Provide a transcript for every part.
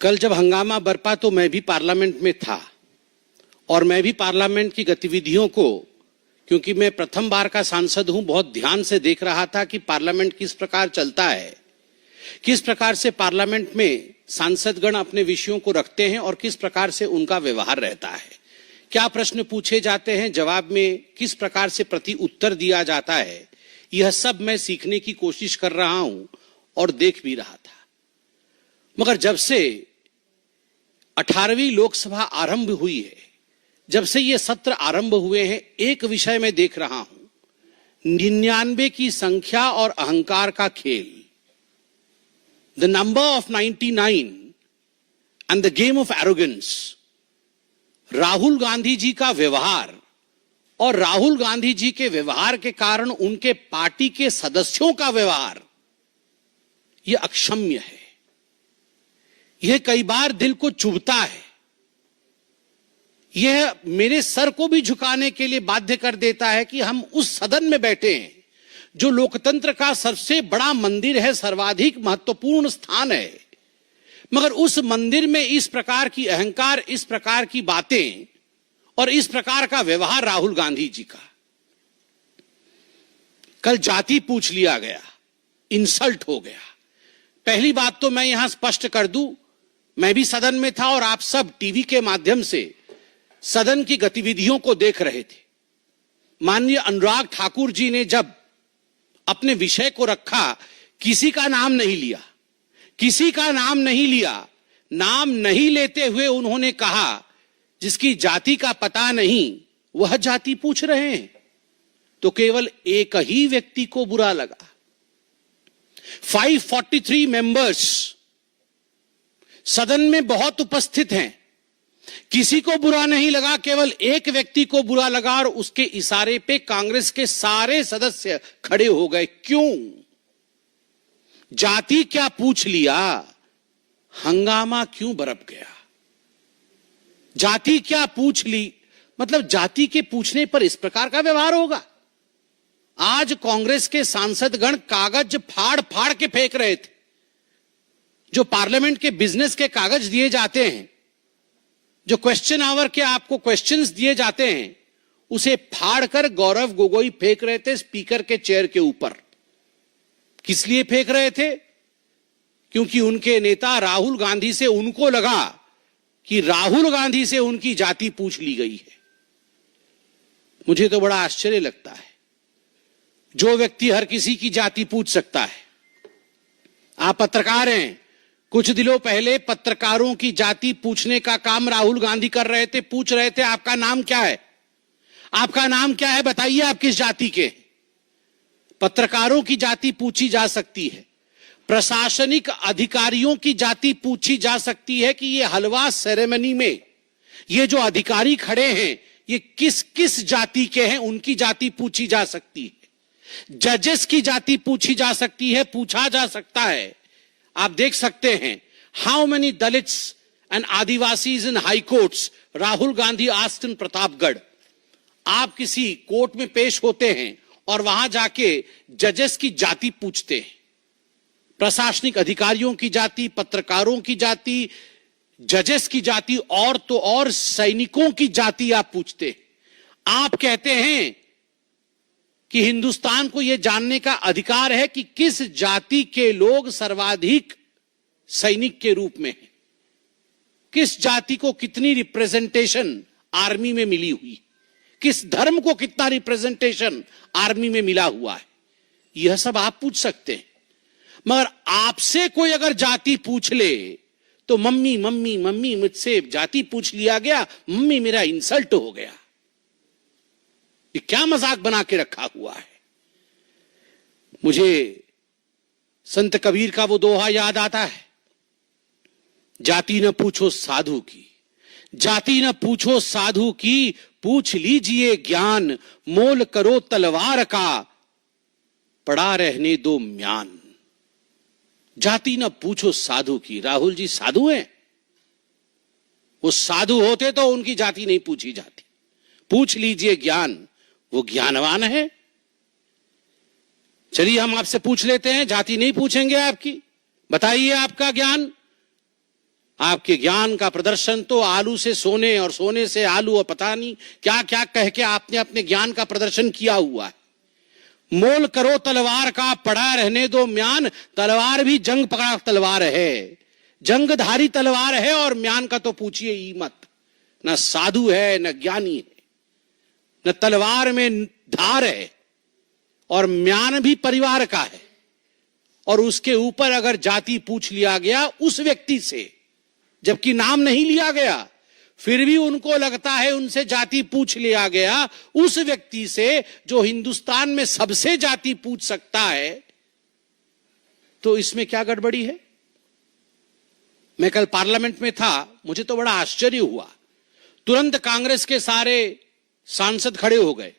कल जब हंगामा बरपा तो मैं भी पार्लियामेंट में था और मैं भी पार्लियामेंट की गतिविधियों को, क्योंकि मैं प्रथम बार का सांसद हूं, बहुत ध्यान से देख रहा था कि पार्लियामेंट किस प्रकार चलता है, किस प्रकार से पार्लियामेंट में सांसदगण अपने विषयों को रखते हैं और किस प्रकार से उनका व्यवहार रहता है, क्या प्रश्न पूछे जाते हैं, जवाब में किस प्रकार से प्रति उत्तर दिया जाता है। यह सब मैं सीखने की कोशिश कर रहा हूं और देख भी रहा था। मगर जब से 18वीं लोकसभा आरंभ हुई है, जब से ये सत्र आरंभ हुए हैं, एक विषय मैं देख रहा हूं, 99 की संख्या और अहंकार का खेल। The number of 99 and the game of arrogance. Rahul Gandhi ji का व्यवहार और राहुल गांधी जी के व्यवहार के कारण उनके पार्टी के सदस्यों का व्यवहार, यह अक्षम्य है। यह कई बार दिल को चुभता है। यह मेरे सर को भी झुकाने के लिए बाध्य कर देता है कि हम उस सदन में बैठे हैं जो लोकतंत्र का सबसे बड़ा मंदिर है, सर्वाधिक महत्वपूर्ण स्थान है, मगर उस मंदिर में इस प्रकार की अहंकार, इस प्रकार की बातें और इस प्रकार का व्यवहार राहुल गांधी जी का। कल जाति पूछ लिया गया, इंसल्ट हो गया। पहली बात तो मैं यहां स्पष्ट कर दूं, मैं भी सदन में था और आप सब टीवी के माध्यम से सदन की गतिविधियों को देख रहे थे। माननीय अनुराग ठाकुर जी ने जब अपने विषय को रखा, किसी का नाम नहीं लिया, किसी का नाम नहीं लिया। नाम नहीं लेते हुए उन्होंने कहा जिसकी जाति का पता नहीं वह जाति पूछ रहे हैं, तो केवल एक ही व्यक्ति को बुरा लगा। 543 मेंबर्स सदन में बहुत उपस्थित हैं, किसी को बुरा नहीं लगा, केवल एक व्यक्ति को बुरा लगा और उसके इशारे पे कांग्रेस के सारे सदस्य खड़े हो गए। क्यों? जाति क्या पूछ लिया, हंगामा क्यों बरप गया? जाति क्या पूछ ली, मतलब जाति के पूछने पर इस प्रकार का व्यवहार होगा? आज कांग्रेस के सांसदगण कागज फाड़ फाड़ के फेंक रहे थे। जो पार्लियामेंट के बिजनेस के कागज दिए जाते हैं, जो क्वेश्चन आवर के आपको क्वेश्चंस दिए जाते हैं, उसे फाड़कर गौरव गोगोई फेंक रहे थे स्पीकर के चेयर के ऊपर। किस लिए फेंक रहे थे? क्योंकि उनके नेता राहुल गांधी से उनको लगा कि राहुल गांधी से उनकी जाति पूछ ली गई है। मुझे तो बड़ा आश्चर्य लगता है, जो व्यक्ति हर किसी की जाति पूछ सकता है। आप पत्रकार हैं, कुछ दिनों पहले पत्रकारों की जाति पूछने का काम राहुल गांधी कर रहे थे। पूछ रहे थे आपका नाम क्या है, आपका नाम क्या है, बताइए आप किस जाति के। पत्रकारों की जाति पूछी जा सकती है, प्रशासनिक अधिकारियों की जाति पूछी जा सकती है कि ये हलवा सेरेमनी में ये जो अधिकारी खड़े हैं ये किस किस जाति के हैं, उनकी जाति पूछी जा सकती है। जजेस की जाति पूछी जा सकती है, पूछा जा सकता है। आप देख सकते हैं, how many Dalits and Adivasis in high courts Rahul Gandhi asked in Pratapgarh. आप किसी कोर्ट में पेश होते हैं और वहां जाके जजेस की जाति पूछते हैं, प्रशासनिक अधिकारियों की जाति, पत्रकारों की जाति, जजेस की जाति, और तो और सैनिकों की जाति आप पूछते हैं। आप कहते हैं कि हिंदुस्तान को यह जानने का अधिकार है कि किस जाति के लोग सर्वाधिक सैनिक के रूप में हैं, किस जाति को कितनी रिप्रेजेंटेशन आर्मी में मिली हुई, किस धर्म को कितना रिप्रेजेंटेशन आर्मी में मिला हुआ है। यह सब आप पूछ सकते हैं। मगर आपसे कोई अगर जाति पूछ ले तो मम्मी मम्मी मम्मी, मुझसे जाति पूछ लिया गया, मम्मी मेरा इंसल्ट हो गया। ये क्या मजाक बना के रखा हुआ है? मुझे संत कबीर का वो दोहा याद आता है, जाति न पूछो साधु की, जाति न पूछो साधु की, पूछ लीजिए ज्ञान, मोल करो तलवार का, पड़ा रहने दो म्यान। जाति न पूछो साधु की। राहुल जी साधु हैं? वो साधु होते तो उनकी जाति नहीं पूछी जाती। पूछ लीजिए ज्ञान, वो ज्ञानवान है। चलिए हम आपसे पूछ लेते हैं, जाति नहीं पूछेंगे आपकी, बताइए आपका ज्ञान। आपके ज्ञान का प्रदर्शन तो आलू से सोने और सोने से आलू और पता नहीं क्या क्या कह के आपने अपने ज्ञान का प्रदर्शन किया हुआ है। मोल करो तलवार का, पड़ा रहने दो म्यान, तलवार भी जंग पकड़ा तलवार है, जंगधारी तलवार है, और म्यान का तो पूछिए ही मत। न साधु है, न ज्ञानी है, न तलवार में धार है, और म्यान भी परिवार का है। और उसके ऊपर अगर जाति पूछ लिया गया उस व्यक्ति से, जबकि नाम नहीं लिया गया, फिर भी उनको लगता है उनसे जाति पूछ लिया गया, उस व्यक्ति से जो हिंदुस्तान में सबसे जाति पूछ सकता है, तो इसमें क्या गड़बड़ी है? मैं कल पार्लियामेंट में था, मुझे तो बड़ा आश्चर्य हुआ। तुरंत कांग्रेस के सारे सांसद खड़े हो गए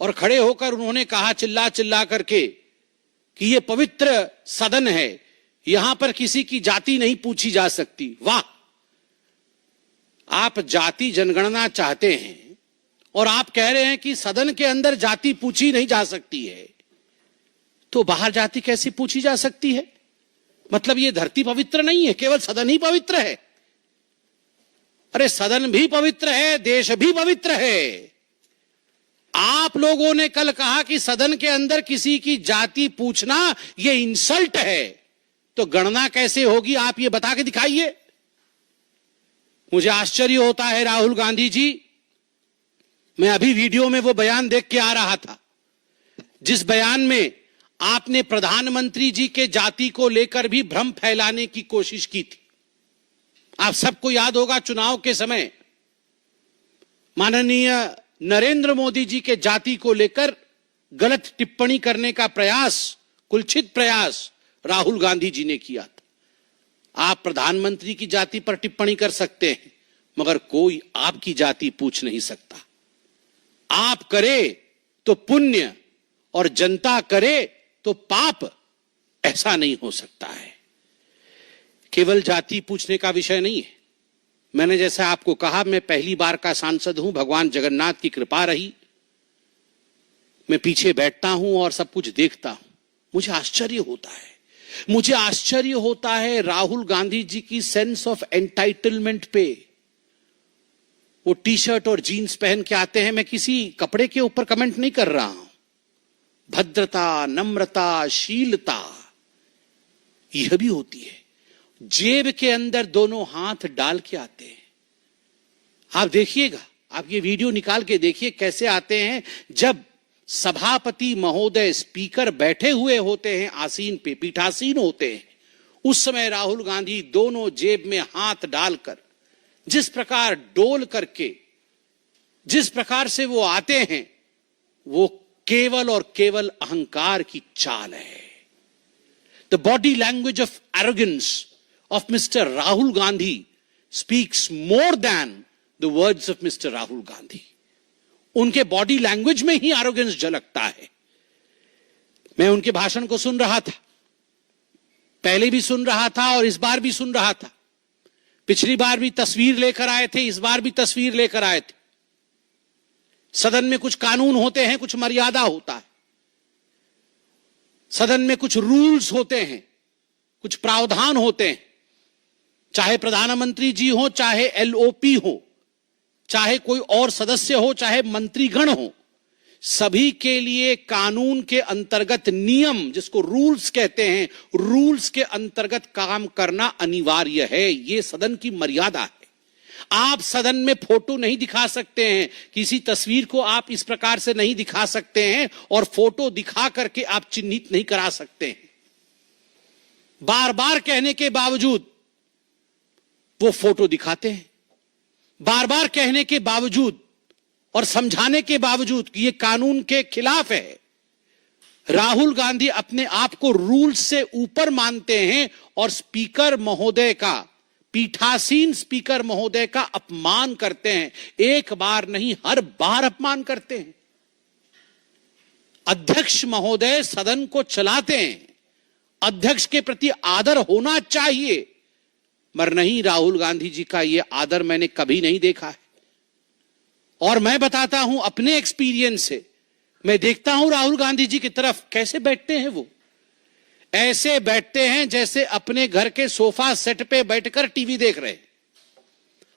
और खड़े होकर उन्होंने कहा चिल्ला चिल्ला करके कि यह पवित्र सदन है, यहां पर किसी की जाति नहीं पूछी जा सकती। वाह! आप जाति जनगणना चाहते हैं और आप कह रहे हैं कि सदन के अंदर जाति पूछी नहीं जा सकती है, तो बाहर जाति कैसे पूछी जा सकती है? मतलब ये धरती पवित्र नहीं है, केवल सदन ही पवित्र है? अरे सदन भी पवित्र है, देश भी पवित्र है। आप लोगों ने कल कहा कि सदन के अंदर किसी की जाति पूछना ये इंसल्ट है, तो गणना कैसे होगी आप ये बता के दिखाइए। मुझे आश्चर्य होता है राहुल गांधी जी, मैं अभी वीडियो में वो बयान देख के आ रहा था जिस बयान में आपने प्रधानमंत्री जी के जाति को लेकर भी भ्रम फैलाने की कोशिश की थी। आप सबको याद होगा चुनाव के समय माननीय नरेंद्र मोदी जी के जाति को लेकर गलत टिप्पणी करने का प्रयास, कुलछित प्रयास राहुल गांधी जी ने किया था। आप प्रधानमंत्री की जाति पर टिप्पणी कर सकते हैं, मगर कोई आपकी जाति पूछ नहीं सकता। आप करे तो पुण्य और जनता करे तो पाप, ऐसा नहीं हो सकता है। केवल जाति पूछने का विषय नहीं है। मैंने जैसा आपको कहा, मैं पहली बार का सांसद हूं, भगवान जगन्नाथ की कृपा रही। मैं पीछे बैठता हूं और सब कुछ देखता हूं, मुझे आश्चर्य होता है। मुझे आश्चर्य होता है राहुल गांधी जी की सेंस ऑफ एंटाइटलमेंट पे। वो टी शर्ट और जीन्स पहन के आते हैं, मैं किसी कपड़े के ऊपर कमेंट नहीं कर रहा हूं। भद्रता, नम्रता, शीलता यह भी होती है। जेब के अंदर दोनों हाथ डाल के आते हैं। आप देखिएगा, आप ये वीडियो निकाल के देखिए कैसे आते हैं। जब सभापति महोदय, स्पीकर बैठे हुए होते हैं आसीन पे, पीठासीन होते हैं, उस समय राहुल गांधी दोनों जेब में हाथ डालकर जिस प्रकार डोल करके जिस प्रकार से वो आते हैं, वो केवल और केवल अहंकार की चाल है। The body language of arrogance of mister Rahul Gandhi speaks more than the words of mister Rahul Gandhi. उनके बॉडी लैंग्वेज में ही एरोगेंस झलकता है। मैं उनके भाषण को सुन रहा था, पहले भी सुन रहा था और इस बार भी सुन रहा था। पिछली बार भी तस्वीर लेकर आए थे, इस बार भी तस्वीर लेकर आए थे। सदन में कुछ कानून होते हैं, कुछ मर्यादा होता है। सदन में कुछ रूल्स होते हैं, कुछ प्रावधान होते हैं। चाहे प्रधानमंत्री जी हो, चाहे एलओपी हो, चाहे कोई और सदस्य हो, चाहे मंत्रीगण हो, सभी के लिए कानून के अंतर्गत नियम, जिसको रूल्स कहते हैं, रूल्स के अंतर्गत काम करना अनिवार्य है। यह सदन की मर्यादा है। आप सदन में फोटो नहीं दिखा सकते हैं, किसी तस्वीर को आप इस प्रकार से नहीं दिखा सकते हैं और फोटो दिखा करके आप चिन्हित नहीं करा सकते हैं। बार बार कहने के बावजूद वो फोटो दिखाते हैं। बार बार कहने के बावजूद और समझाने के बावजूद कि ये कानून के खिलाफ है, राहुल गांधी अपने आप को रूल से ऊपर मानते हैं और स्पीकर महोदय का, पीठासीन स्पीकर महोदय का अपमान करते हैं। एक बार नहीं, हर बार अपमान करते हैं। अध्यक्ष महोदय सदन को चलाते हैं, अध्यक्ष के प्रति आदर होना चाहिए, मगर नहीं, राहुल गांधी जी का यह आदर मैंने कभी नहीं देखा है। और मैं बताता हूं अपने एक्सपीरियंस से, मैं देखता हूं राहुल गांधी जी की तरफ कैसे बैठते हैं वो। ऐसे बैठते हैं जैसे अपने घर के सोफा सेट पे बैठकर टीवी देख रहे,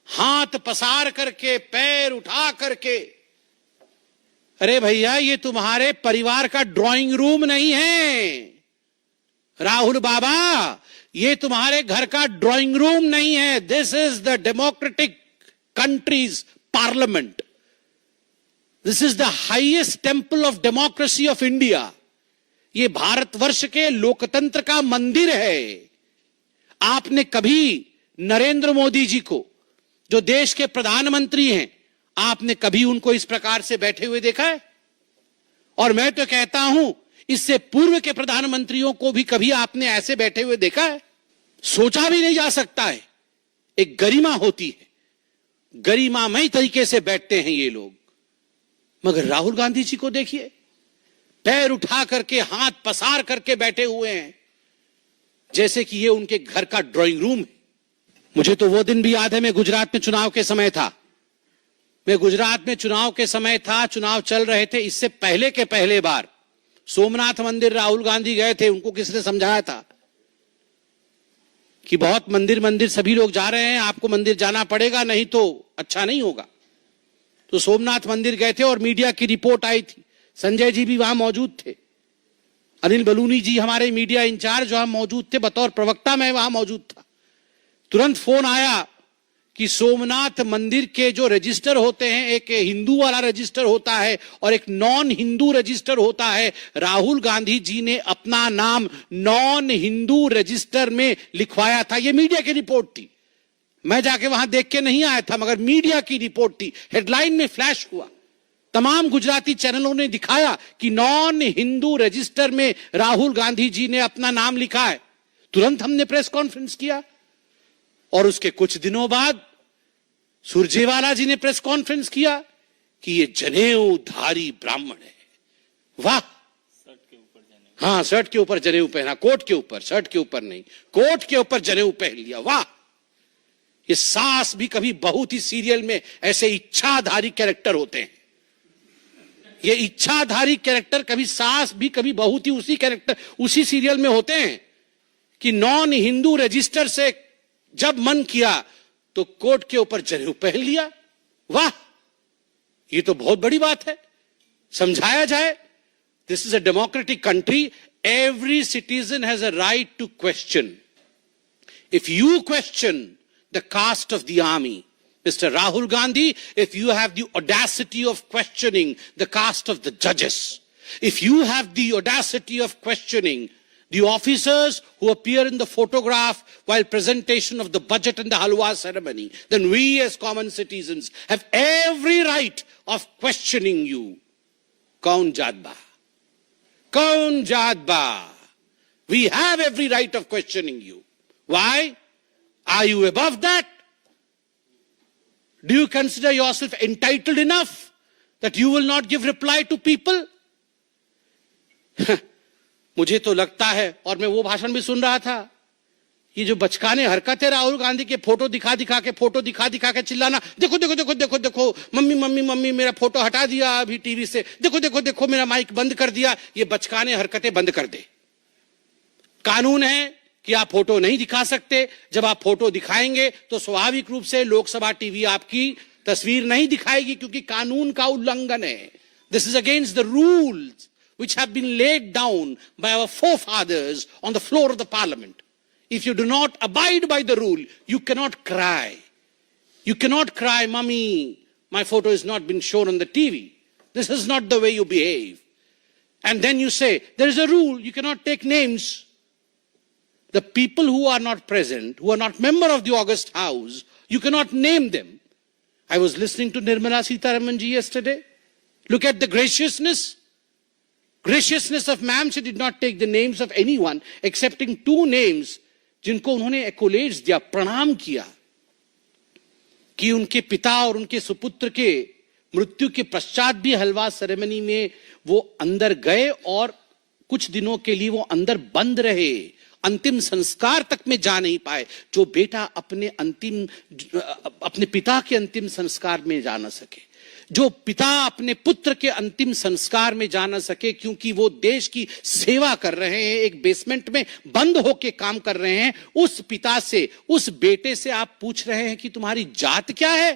हाथ पसार करके, पैर उठा करके। अरे भैया, ये तुम्हारे परिवार का ड्राइंग रूम नहीं है राहुल बाबा, ये तुम्हारे घर का ड्राइंग रूम नहीं है। This is the democratic countries parliament, this is the highest temple of democracy of India. ये भारतवर्ष के लोकतंत्र का मंदिर है। आपने कभी नरेंद्र मोदी जी को, जो देश के प्रधानमंत्री हैं, आपने कभी उनको इस प्रकार से बैठे हुए देखा है? और मैं तो कहता हूं, इससे पूर्व के प्रधानमंत्रियों को भी कभी आपने ऐसे बैठे हुए देखा है? सोचा भी नहीं जा सकता है। एक गरिमा होती है, गरिमामय तरीके से बैठते हैं ये लोग। मगर राहुल गांधी जी को देखिए, पैर उठा करके, हाथ पसार करके बैठे हुए हैं जैसे कि ये उनके घर का ड्राइंग रूम है। मुझे तो वो दिन भी याद है, मैं गुजरात में चुनाव के समय था। चुनाव चल रहे थे। इससे पहले के पहले बार सोमनाथ मंदिर राहुल गांधी गए थे। उनको किसने समझाया था कि बहुत मंदिर सभी लोग जा रहे हैं, आपको मंदिर जाना पड़ेगा, नहीं तो अच्छा नहीं होगा। तो सोमनाथ मंदिर गए थे और मीडिया की रिपोर्ट आई थी। संजय जी भी वहां मौजूद थे, अनिल बलूनी जी हमारे मीडिया इंचार्ज वहां मौजूद थे, बतौर प्रवक्ता मैं वहां मौजूद था। तुरंत फोन आया कि सोमनाथ मंदिर के जो रजिस्टर होते हैं, एक हिंदू वाला रजिस्टर होता है और एक नॉन हिंदू रजिस्टर होता है। राहुल गांधी जी ने अपना नाम नॉन हिंदू रजिस्टर में लिखवाया था। यह मीडिया की रिपोर्ट थी, मैं जाके वहां देख के नहीं आया था, मगर मीडिया की रिपोर्ट थी। हेडलाइन में फ्लैश हुआ, तमाम गुजराती चैनलों ने दिखाया कि नॉन हिंदू रजिस्टर में राहुल गांधी जी ने अपना नाम लिखा है। तुरंत हमने प्रेस कॉन्फ्रेंस किया और उसके कुछ दिनों बाद सुरजेवाला जी ने प्रेस कॉन्फ्रेंस किया कि ये जनेऊधारी ब्राह्मण है। वाह, हाँ, शर्ट के ऊपर जनेऊ पहना, कोट के ऊपर, शर्ट के ऊपर नहीं, कोट के ऊपर जनेऊ पहन लिया। वाह, ये सास भी कभी बहू थी सीरियल में ऐसे इच्छाधारी कैरेक्टर होते हैं। ये इच्छाधारी कैरेक्टर कभी सास भी कभी बहू थी, उसी कैरेक्टर उसी सीरियल में होते हैं कि नॉन हिंदू रजिस्टर से जब मन किया तो कोट के ऊपर जनेऊ पहन लिया। वाह, ये तो बहुत बड़ी बात है, समझाया जाए। This is a democratic country, every citizen has a right to question. If you question the caste of the army, Mr. Rahul Gandhi, if you have the audacity of questioning the caste of the judges, if you have the audacity of questioning the officers who appear in the photograph while presentation of the budget and the halwa ceremony, then we as common citizens have every right of questioning you. Kaun Jadba? Kaun Jadba? We have every right of questioning you. Why? Are you above that? Do you consider yourself entitled enough that you will not give reply to people? मुझे तो लगता है, और मैं वो भाषण भी सुन रहा था, ये जो बचकाने हरकत है राहुल गांधी के, फोटो दिखा दिखा के चिल्लाना, देखो देखो देखो देखो देखो, मम्मी मम्मी मम्मी मेरा फोटो हटा दिया अभी टीवी से, देखो देखो देखो मेरा माइक बंद कर दिया। ये बचकाने हरकतें बंद कर दे। कानून है कि आप फोटो नहीं दिखा सकते। जब आप फोटो दिखाएंगे तो स्वाभाविक रूप से लोकसभा टीवी आपकी तस्वीर नहीं दिखाएगी, क्योंकि कानून का उल्लंघन है। This is against the rules which have been laid down by our forefathers on the floor of the parliament. If you do not abide by the rule, you cannot cry. You cannot cry, "Mummy, my photo has not been shown on the TV." This is not the way you behave. And then you say, there is a rule, you cannot take names. The people who are not present, who are not member of the August House, you cannot name them. I was listening to Nirmala Sitharaman ji yesterday. Look at the graciousness of ma'am. She did not take the names of anyone, excepting 2 names, जिनको उन्होंने एक्कोलेड्स दिया, प्रणाम किया, कि उनके पिता और उनके सुपुत्र के मृत्यु के पश्चात भी हलवा सेरेमनी में वो अंदर गए और कुछ दिनों के लिए वो अंदर बंद रहे, अंतिम संस्कार तक में जा नहीं पाए। जो बेटा अपने पिता के अंतिम संस्कार में जा न सके, जो पिता अपने पुत्र के अंतिम संस्कार में जा न सके क्योंकि वो देश की सेवा कर रहे हैं, एक बेसमेंट में बंद होके काम कर रहे हैं, उस पिता से, उस बेटे से आप पूछ रहे हैं कि तुम्हारी जात क्या है,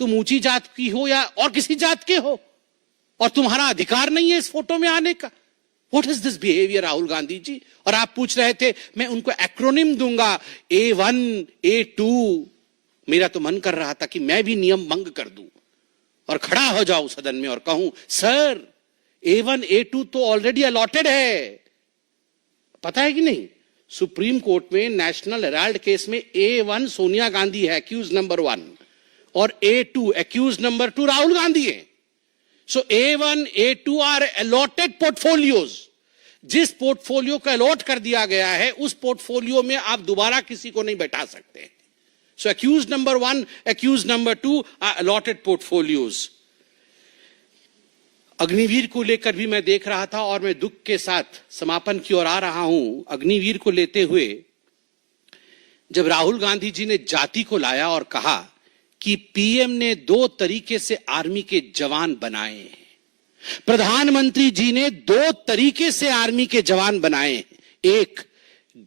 तुम ऊंची जात की हो या और किसी जात के हो, और तुम्हारा अधिकार नहीं है इस फोटो में आने का। What is this behavior, Rahul Gandhi जी? और आप पूछ रहे थे मैं उनको एक्रोनिम दूंगा A1, A2। मेरा तो मन कर रहा था कि मैं भी नियम भंग कर दूं और खड़ा हो जाऊं सदन में और कहूं सर A1, A2 तो ऑलरेडी अलॉटेड है। पता है कि नहीं, सुप्रीम कोर्ट में नेशनल हेराल्ड केस में A1 सोनिया गांधी है, एक्यूज नंबर 1, और A2 accused number 2 Rahul Gandhi है। So A1, A2 are allotted portfolios. जिस पोर्टफोलियो को अलॉट कर दिया गया है उस पोर्टफोलियो में आप दोबारा किसी को नहीं बैठा सकते। So accused number 1, accused number 2 are allotted portfolios। Agniveer को लेकर भी मैं देख रहा था और मैं दुख के साथ समापन की ओर आ रहा हूं। अग्निवीर को लेते हुए जब राहुल गांधी जी ने जाति को लाया और कहा कि पीएम ने 2 तरीके से आर्मी के जवान बनाए हैं, प्रधानमंत्री जी ने 2 तरीके से आर्मी के जवान बनाए हैं, एक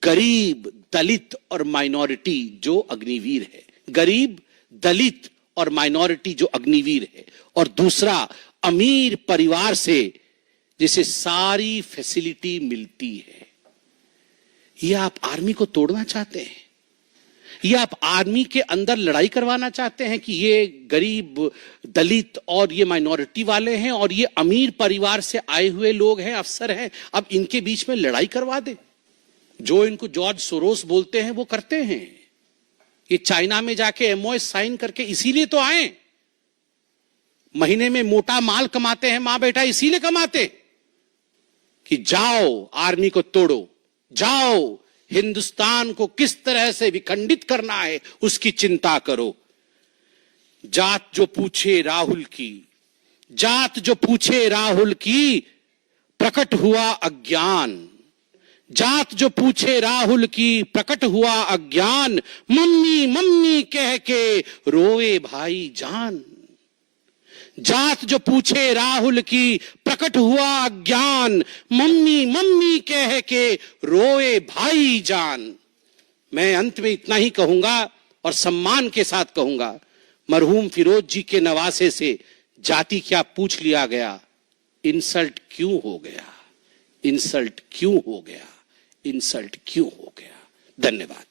गरीब, दलित और माइनॉरिटी जो अग्निवीर है, गरीब, दलित और माइनॉरिटी जो अग्निवीर है, और दूसरा अमीर परिवार से जिसे सारी फैसिलिटी मिलती है। यह आप आर्मी को तोड़ना चाहते हैं? ये आप आर्मी के अंदर लड़ाई करवाना चाहते हैं कि ये गरीब, दलित और ये माइनॉरिटी वाले हैं और ये अमीर परिवार से आए हुए लोग हैं, अफसर हैं, अब इनके बीच में लड़ाई करवा दे? जो इनको जॉर्ज सोरोस बोलते हैं वो करते हैं। ये चाइना में जाके MOS साइन करके इसीलिए तो आए, महीने में मोटा माल कमाते हैं मां बेटा, इसीलिए कमाते कि जाओ आर्मी को तोड़ो, जाओ हिंदुस्तान को किस तरह से विखंडित करना है उसकी चिंता करो। जात जो पूछे राहुल की, जात जो पूछे राहुल की, प्रकट हुआ अज्ञान। जात जो पूछे राहुल की, प्रकट हुआ अज्ञान। मम्मी मम्मी कह के रोए भाई जान। जात जो पूछे राहुल की, प्रकट हुआ अज्ञान। मम्मी मम्मी कह के रोए भाई जान। मैं अंत में इतना ही कहूंगा और सम्मान के साथ कहूंगा, मरहूम फिरोज जी के नवासे से जाति क्या पूछ लिया गया, इंसल्ट क्यों हो गया, इंसल्ट क्यों हो गया, इंसल्ट क्यों हो गया। धन्यवाद।